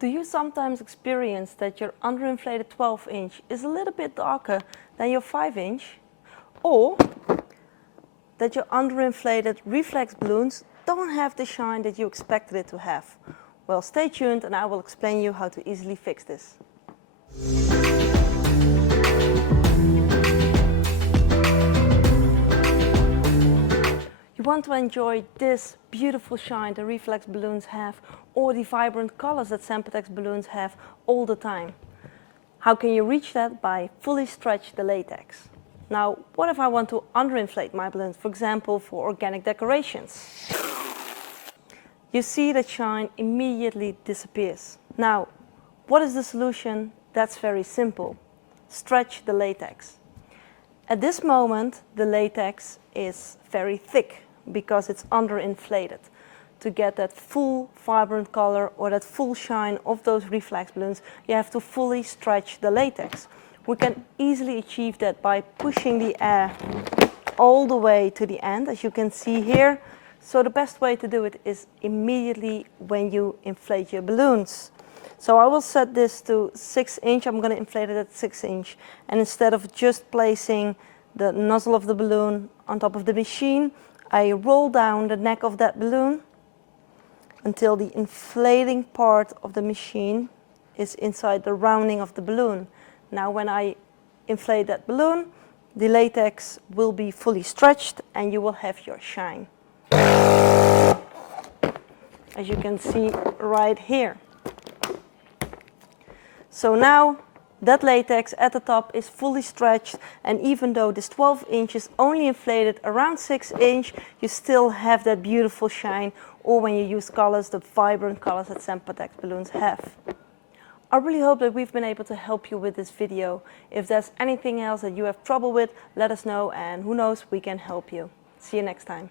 Do you sometimes experience that your underinflated 12-inch is a little bit darker than your 5-inch? Or that your underinflated reflex balloons don't have the shine that you expected it to have? Well, stay tuned and I will explain you how to easily fix this. You want to enjoy this beautiful shine the reflex balloons have, or the vibrant colors that Sempertex balloons have all the time. How can you reach that? By fully stretch the latex. Now, what if I want to underinflate my balloons, for example, for organic decorations? You see that shine immediately disappears. Now, what is the solution? That's very simple. Stretch the latex. At this moment, the latex is very thick because it's underinflated. To get that full vibrant color or that full shine of those reflex balloons, you have to fully stretch the latex. We can easily achieve that by pushing the air all the way to the end, as you can see here. So the best way to do it is immediately when you inflate your balloons. So I will set this to 6-inch. I'm going to inflate it at 6-inch. And instead of just placing the nozzle of the balloon on top of the machine, I roll down the neck of that balloon until the inflating part of the machine is inside the rounding of the balloon. Now when I inflate that balloon, the latex will be fully stretched and you will have your shine. As you can see right here. So now that latex at the top is fully stretched, and even though this 12-inch is only inflated around 6-inch, you still have that beautiful shine, or when you use colors, the vibrant colors that Sempertex balloons have. I really hope that we've been able to help you with this video. If there's anything else that you have trouble with, let us know, and who knows, we can help you. See you next time.